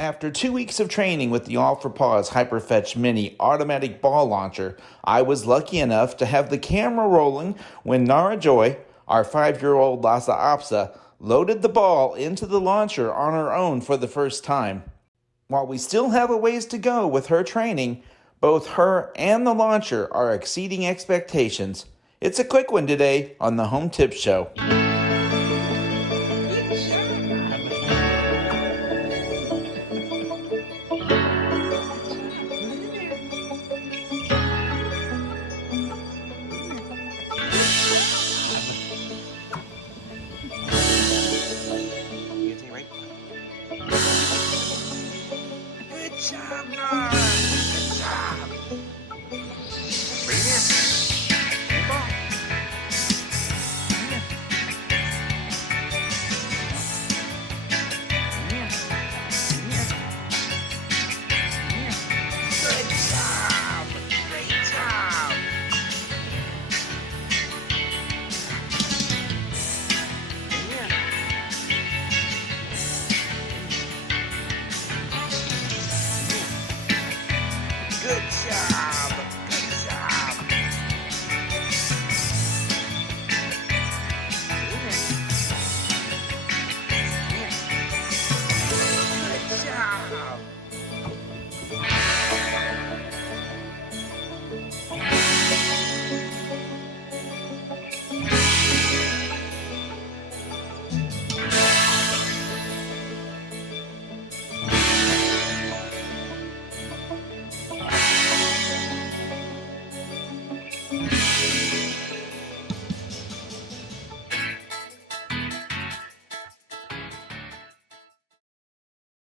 After 2 weeks of training with the All for Paws HyperFetch Mini automatic ball launcher, I was lucky enough to have the camera rolling when Nara Joy, our 5-year-old Lhasa Apso, loaded the ball into the launcher on her own for the first time. While we still have a ways to go with her training, both her and the launcher are exceeding expectations. It's a quick one today on the Home Tips Show. Good job, Nara. Good job. Bring it here. Hey, ball. Come here. Come here. Come here. Come here. Good job. Great job. Come here. Good job.